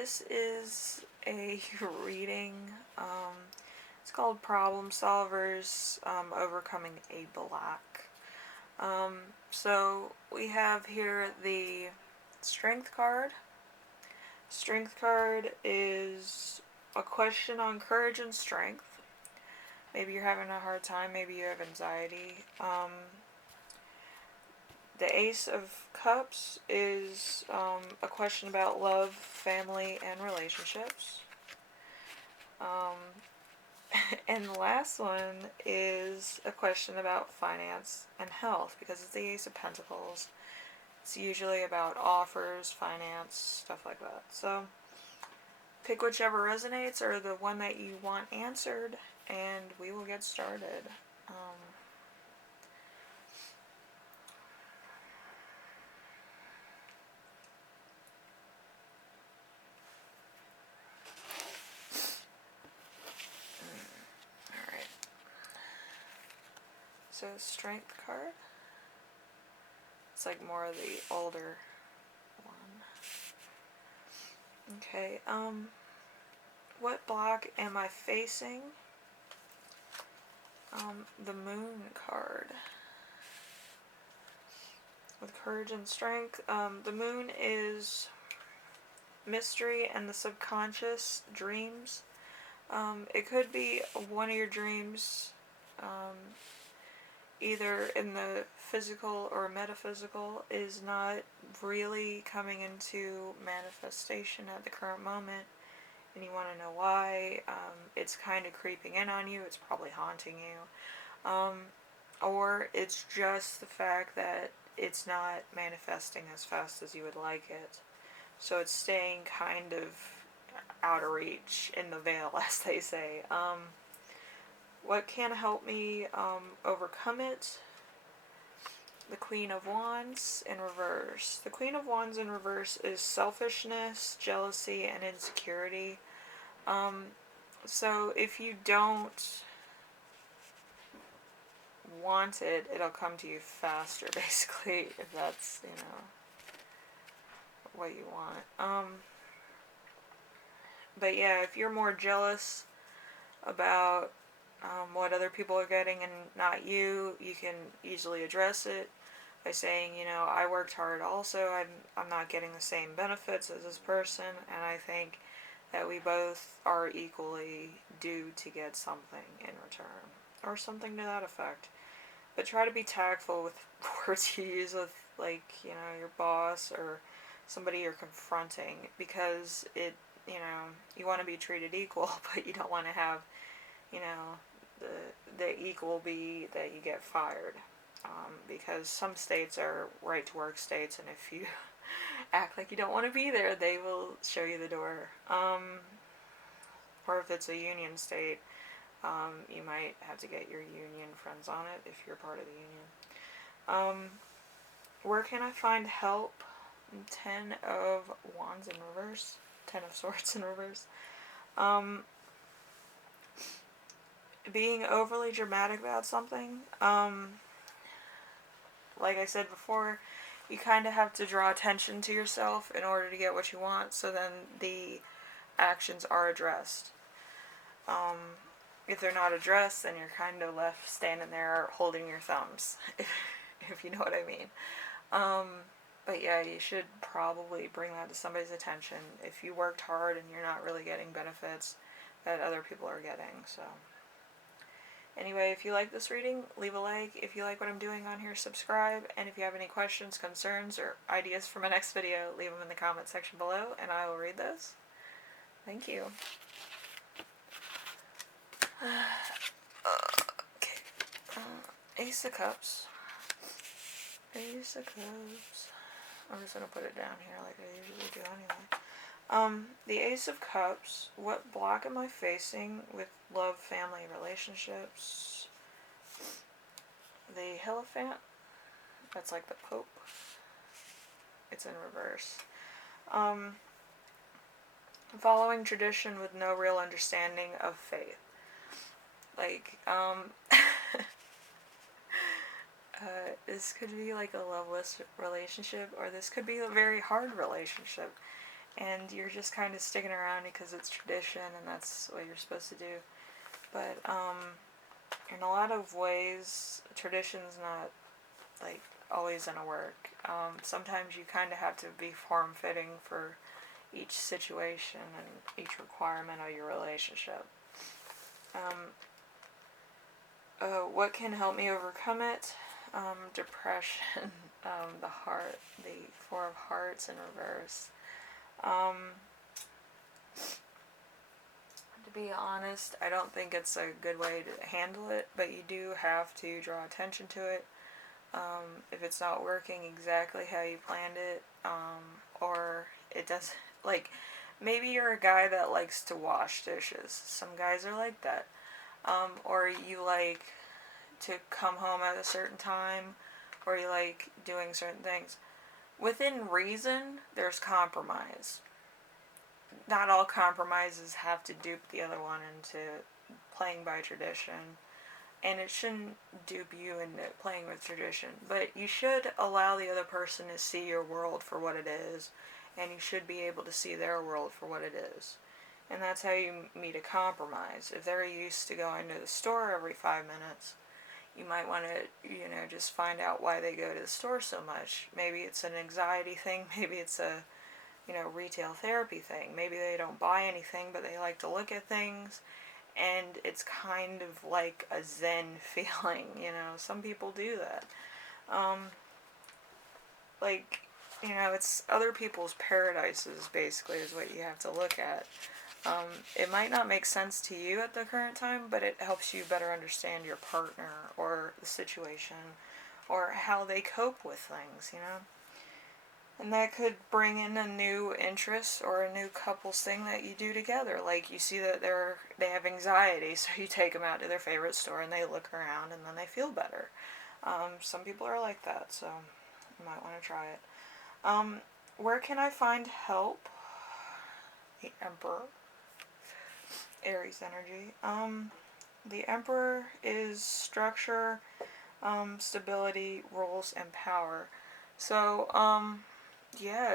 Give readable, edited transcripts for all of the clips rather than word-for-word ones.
this is a reading. It's called Problem Solvers, Overcoming a Block. So we have here the Strength card. Strength card is a question on courage and strength. Maybe you're having a hard time, maybe you have anxiety. The Ace of Cups is a question about love, family, and relationships. And the last one is a question about finance and health, because it's the Ace of Pentacles. It's usually about offers, finance, stuff like that. So pick whichever resonates or the one that you want answered, and we will get started. Alright. So, Strength card. It's like more of the older one. Okay, what block am I facing? The Moon card. With courage and strength. The Moon is mystery and the subconscious, dreams. It could be one of your dreams, either in the physical or metaphysical, is not really coming into manifestation at the current moment, and you want to know why. It's kind of creeping in on you. It's probably haunting you. Or it's just the fact that it's not manifesting as fast as you would like it. So it's staying kind of out of reach, in the veil, as they say. What can help me overcome it? The Queen of Wands in reverse. The Queen of Wands in reverse is selfishness, jealousy, and insecurity. So if you don't want it, it'll come to you faster, basically, if that's, what you want. But yeah, if you're more jealous about what other people are getting and not you, you can easily address it by saying, I worked hard also, I'm not getting the same benefits as this person, and I think that we both are equally due to get something in return, or something to that effect. But try to be tactful with words you use with, your boss or somebody you're confronting, because you want to be treated equal, but you don't want to have, the equal be that you get fired. Because some states are right to work states, and if you act like you don't want to be there, they will show you the door. Or if it's a union state, you might have to get your union friends on it if you're part of the union. Where can I find help? 10 of Wands in reverse. 10 of Swords in reverse. Being overly dramatic about something. Like I said before, you kind of have to draw attention to yourself in order to get what you want, so then the actions are addressed. If they're not addressed, then you're kind of left standing there holding your thumbs, if you know what I mean. But yeah, you should probably bring that to somebody's attention if you worked hard and you're not really getting benefits that other people are getting. So anyway, if you like this reading, leave a like. If you like what I'm doing on here, subscribe. And if you have any questions, concerns, or ideas for my next video, leave them in the comment section below, and I will read those. Thank you. Okay. Ace of Cups. Ace of Cups. I'm just going to put it down here like I usually do anyway. The Ace of Cups. What block am I facing with love, family, relationships? The Hierophant. That's like the Pope. It's in reverse. Following tradition with no real understanding of faith. This could be like a loveless relationship, or this could be a very hard relationship. and you're just kind of sticking around because it's tradition and that's what you're supposed to do. But in a lot of ways, tradition's not like always gonna work. Sometimes you kind of have to be form-fitting for each situation and each requirement of your relationship. What can help me overcome it? Depression, the Four of Hearts in reverse. To be honest, I don't think it's a good way to handle it, but you do have to draw attention to it. If it's not working exactly how you planned it, or it doesn't, like, maybe you're a guy that likes to wash dishes. Some guys are like that. Or you like to come home at a certain time, or you like doing certain things. Within reason, there's compromise. Not all compromises have to dupe the other one into playing by tradition, and it shouldn't dupe you into playing with tradition, but you should allow the other person to see your world for what it is, and you should be able to see their world for what it is. And that's how you meet a compromise. If they're used to going to the store every 5 minutes, you might want to, just find out why they go to the store so much. Maybe it's an anxiety thing, maybe it's a, retail therapy thing. Maybe they don't buy anything, but they like to look at things, and it's kind of like a zen feeling, some people do that. It's other people's paradises, basically, is what you have to look at. It might not make sense to you at the current time, but it helps you better understand your partner or the situation or how they cope with things, And that could bring in a new interest or a new couples thing that you do together. Like, you see that they have anxiety, so you take them out to their favorite store and they look around and then they feel better. Some people are like that, so you might want to try it. Where can I find help? The Emperor. Aries energy. The Emperor is structure, stability, rules, and power. So,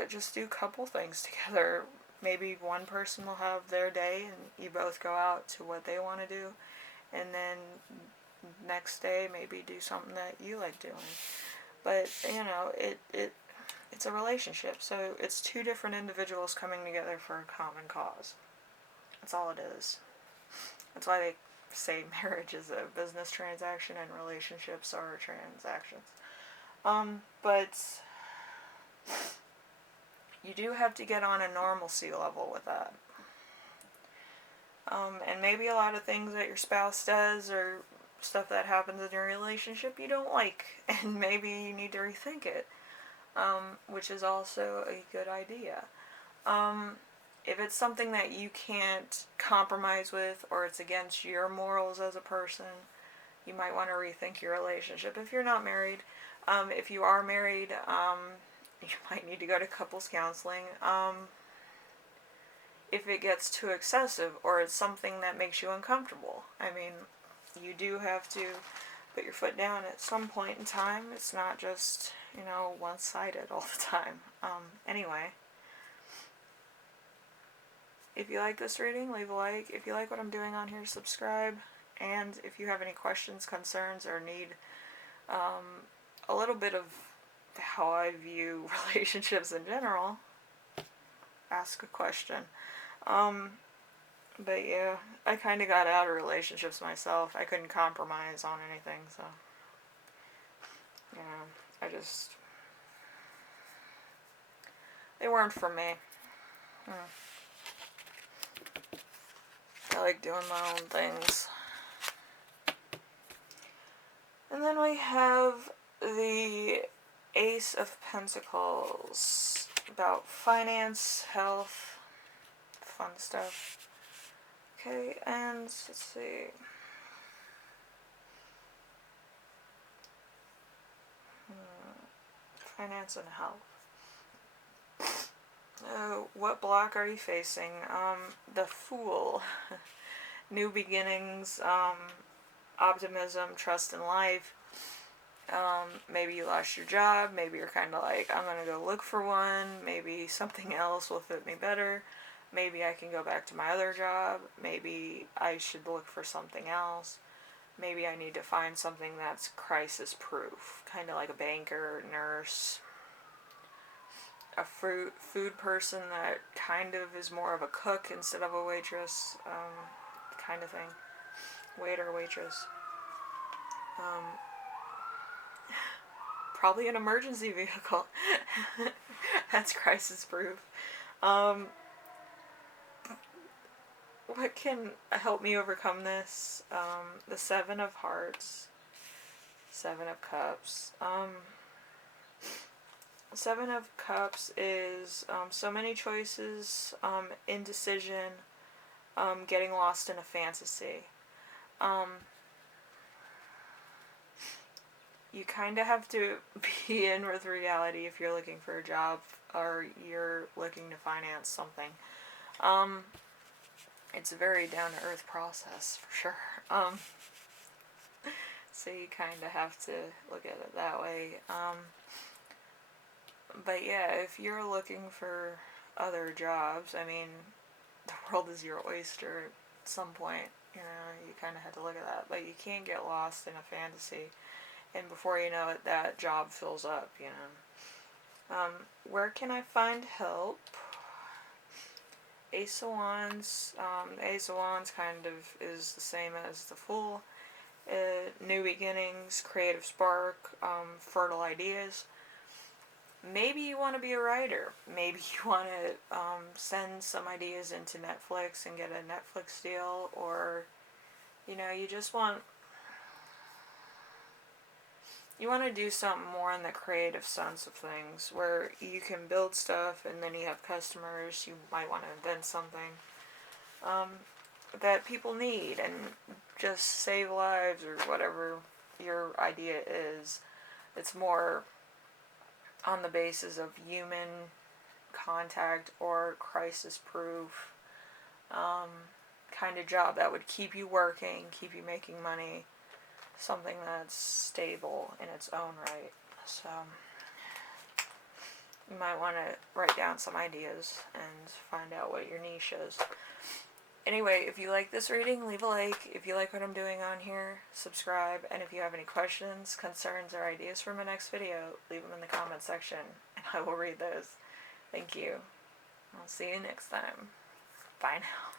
just do a couple things together. Maybe one person will have their day and you both go out to what they want to do, and then next day maybe do something that you like doing. But, it's a relationship, so it's two different individuals coming together for a common cause. That's all it is. That's why they say marriage is a business transaction and relationships are transactions. But you do have to get on a normalcy level with that. And maybe a lot of things that your spouse does or stuff that happens in your relationship you don't like, and maybe you need to rethink it, which is also a good idea. If it's something that you can't compromise with, or it's against your morals as a person, you might want to rethink your relationship. If you're not married, if you are married, you might need to go to couples counseling. If it gets too excessive, or it's something that makes you uncomfortable, you do have to put your foot down at some point in time. It's not just, one-sided all the time. Anyway. If you like this reading, leave a like. If you like what I'm doing on here, subscribe. And if you have any questions, concerns, or need a little bit of how I view relationships in general, ask a question. But yeah, I kind of got out of relationships myself. I couldn't compromise on anything, so, they weren't for me. I like doing my own things. And then we have the Ace of Pentacles, about finance, health, fun stuff. Okay, and let's see. Finance and health. What block are you facing? The Fool. New beginnings, optimism, trust in life. Maybe you lost your job. Maybe you're kind of like, I'm going to go look for one. Maybe something else will fit me better. Maybe I can go back to my other job. Maybe I should look for something else. Maybe I need to find something that's crisis proof. Kind of like a banker, nurse, a food person that kind of is more of a cook instead of a waitress, kind of thing. Waiter, waitress. Um, Probably an emergency vehicle. That's crisis proof. Um, what can help me overcome this? The Seven of Hearts, Seven of Cups. Seven of Cups is so many choices, indecision, getting lost in a fantasy. You kind of have to be in with reality if you're looking for a job or you're looking to finance something. It's a very down-to-earth process, for sure. So you kind of have to look at it that way. But yeah, if you're looking for other jobs, I mean, the world is your oyster at some point. You know, you kind of have to look at that. But you can't get lost in a fantasy. And before you know it, that job fills up, you know. Where can I find help? Ace of Wands. Ace of Wands kind of is the same as the Fool. New beginnings, creative spark, fertile ideas. Maybe you want to be a writer. Maybe you want to send some ideas into Netflix and get a Netflix deal. Or, you know, you just want... You want to do something more in the creative sense of things, where you can build stuff and then you have customers. You might want to invent something that people need and just save lives or whatever your idea is. It's more on the basis of human contact or crisis proof kind of job that would keep you working, keep you making money. Something that's stable in its own right. So you might want to write down some ideas and find out what your niche is. Anyway, if you like this reading, leave a like. If you like what I'm doing on here, subscribe. And if you have any questions, concerns, or ideas for my next video, leave them in the comment section and I will read those. Thank you. I'll see you next time. Bye now.